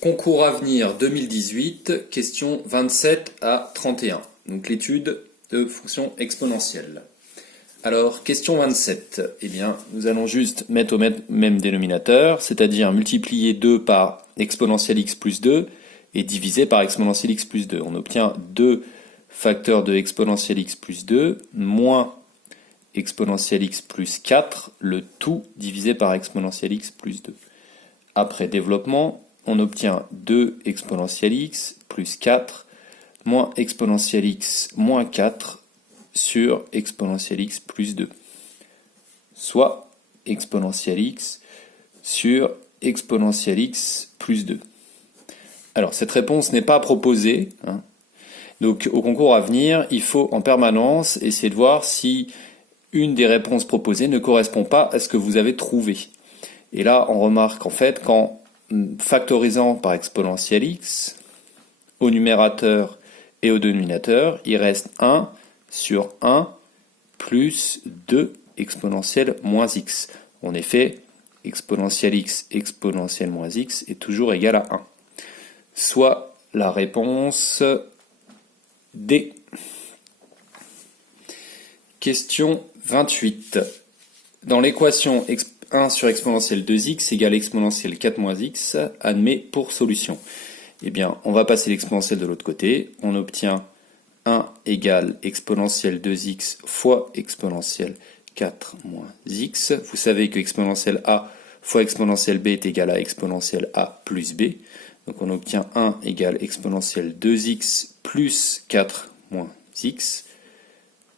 Concours Avenir 2018, questions 27 à 31. Donc l'étude de fonctions exponentielles. Alors, question 27. Eh bien, nous allons juste mettre au même dénominateur, c'est-à-dire multiplier 2 par exponentielle x plus 2 et diviser par exponentielle x plus 2. On obtient 2 facteurs de exponentielle x plus 2 moins exponentielle x plus 4, le tout divisé par exponentielle x plus 2. Après développement, on obtient 2 exponentielle x plus 4 moins exponentielle x moins 4 sur exponentielle x plus 2, soit exponentielle x sur exponentielle x plus 2. Alors, cette réponse n'est pas proposée. Donc, au concours à venir, il faut en permanence essayer de voir si une des réponses proposées ne correspond pas à ce que vous avez trouvé. Et là, on remarque en fait qu'en factorisant par exponentielle x, au numérateur et au dénominateur, il reste 1 sur 1 plus 2 exponentielle moins x. En effet, exponentielle x exponentielle moins x est toujours égal à 1. Soit la réponse D. Question 28. Dans l'équation 1 sur exponentielle 2x égale exponentielle 4 moins x, admet pour solution. Eh bien, on va passer l'exponentielle de l'autre côté. On obtient 1 égale exponentielle 2x fois exponentielle 4 moins x. Vous savez que exponentielle a fois exponentielle b est égal à exponentielle a plus b. Donc on obtient 1 égale exponentielle 2x plus 4 moins x,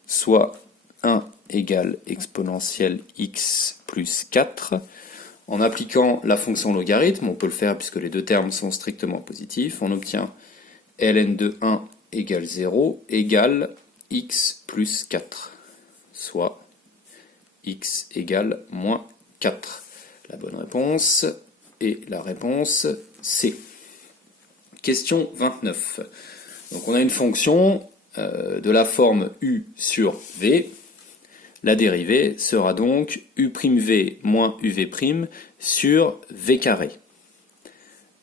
soit 1 égale exponentielle x plus 4. En appliquant la fonction logarithme, on peut le faire puisque les deux termes sont strictement positifs, on obtient ln de 1 égale 0 égale x plus 4, soit x égale moins 4. La bonne réponse est la réponse C. Question 29. Donc on a une fonction de la forme u sur v. La dérivée sera donc u'v moins uv' sur v carré.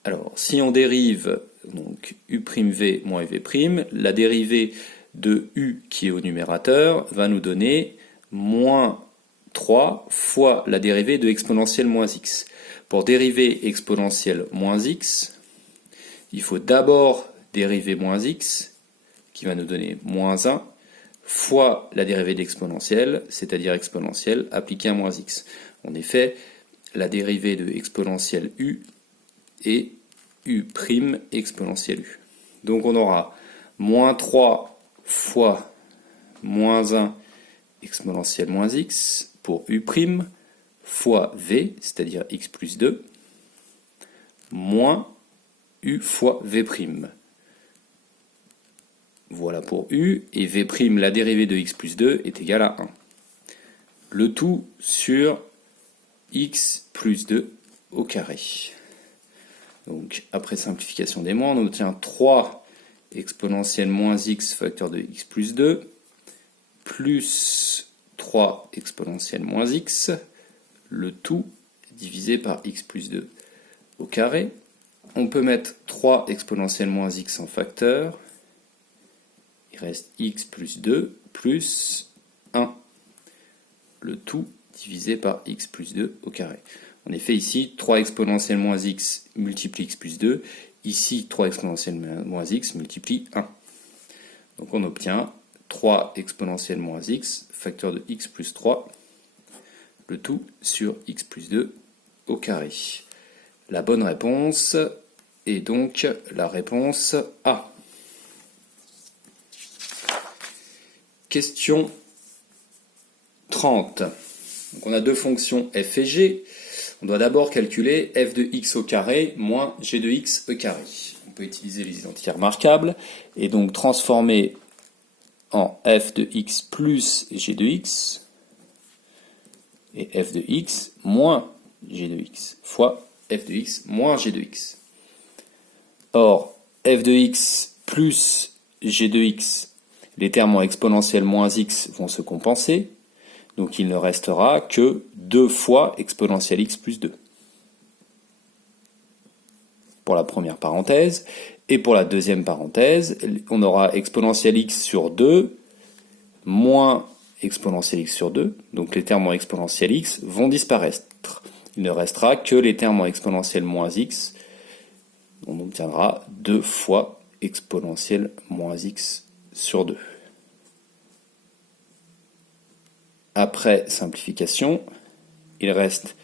Alors, si on dérive donc u'v moins uv', la dérivée de u qui est au numérateur va nous donner moins 3 fois la dérivée de exponentielle moins x. Pour dériver exponentielle moins x, il faut d'abord dériver moins x, qui va nous donner moins 1, fois la dérivée d'exponentielle, c'est-à-dire exponentielle, appliquée à moins x. En effet, la dérivée de exponentielle u est u' exponentielle u. Donc on aura moins 3 fois moins 1 exponentielle moins x pour u' fois v, c'est-à-dire x plus 2, moins u fois v'. Voilà pour u, et v', la dérivée de x plus 2, est égale à 1. Le tout sur x plus 2 au carré. Donc, après simplification des moins, on obtient 3 exponentielle moins x facteur de x plus 2, plus 3 exponentielle moins x, le tout divisé par x plus 2 au carré. On peut mettre 3 exponentielle moins x en facteur. Il reste x plus 2 plus 1. Le tout divisé par x plus 2 au carré. En effet, ici, 3 exponentielle moins x multiplie x plus 2. Ici, 3 exponentielle moins x multiplie 1. Donc on obtient 3 exponentielle moins x, facteur de x plus 3, le tout sur x plus 2 au carré. La bonne réponse est donc la réponse A. Question 30. Donc on a deux fonctions f et g. On doit d'abord calculer f de x au carré moins g de x au carré. On peut utiliser les identités remarquables et donc transformer en f de x plus g de x et f de x moins g de x fois f de x moins g de x. Or, f de x plus g de x, les termes en exponentielle moins x vont se compenser, donc il ne restera que 2 fois exponentielle x plus 2. pour la première parenthèse, et pour la deuxième parenthèse, on aura exponentielle x sur 2 moins exponentielle x sur 2, donc les termes en exponentielle x vont disparaître. Il ne restera que les termes en exponentielle moins x, on obtiendra 2 fois exponentielle moins x sur 2. Après simplification, il reste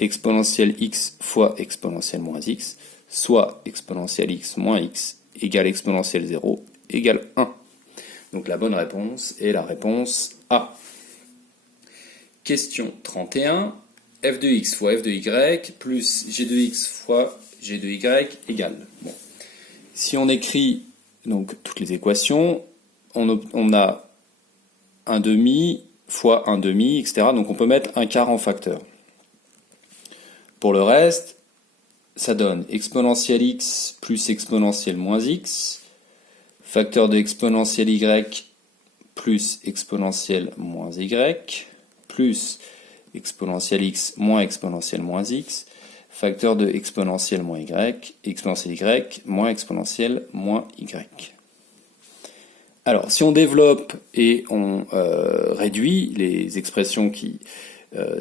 exponentielle x fois exponentielle moins x, soit exponentielle x moins x égale exponentielle 0 égale 1. Donc la bonne réponse est la réponse A. Question 31. f de x fois f de y plus g de x fois g de y égale. Bon. Si on écrit donc toutes les équations, on a 1 demi fois 1 demi, etc. Donc on peut mettre un quart en facteur. Pour le reste, ça donne exponentielle x plus exponentielle moins x, facteur de exponentielle y plus exponentielle moins y, plus exponentielle x moins exponentielle moins x, facteur de exponentielle moins y, exponentielle y moins exponentielle moins y. Alors, si on développe et on réduit les expressions qui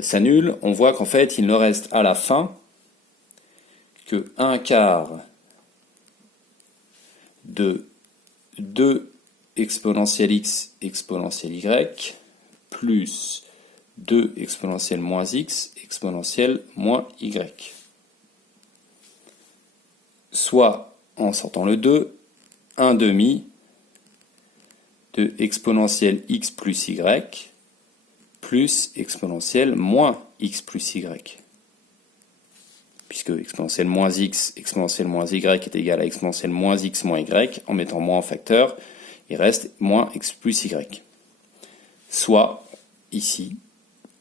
s'annulent, on voit qu'en fait, il ne reste à la fin que 1 quart de 2 exponentielle x exponentielle y plus 2 exponentielle moins x exponentielle moins y. Soit, en sortant le 2, 1 demi de exponentielle x plus y plus exponentielle moins x plus y. Puisque exponentielle moins x, exponentielle moins y est égal à exponentielle moins x moins y, en mettant moins en facteur, il reste moins x plus y. Soit, ici,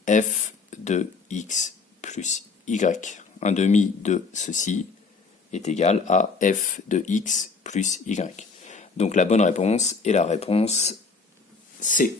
f de x plus y. 1 demi de ceci est égal à f de x plus y. Donc la bonne réponse est la réponse C.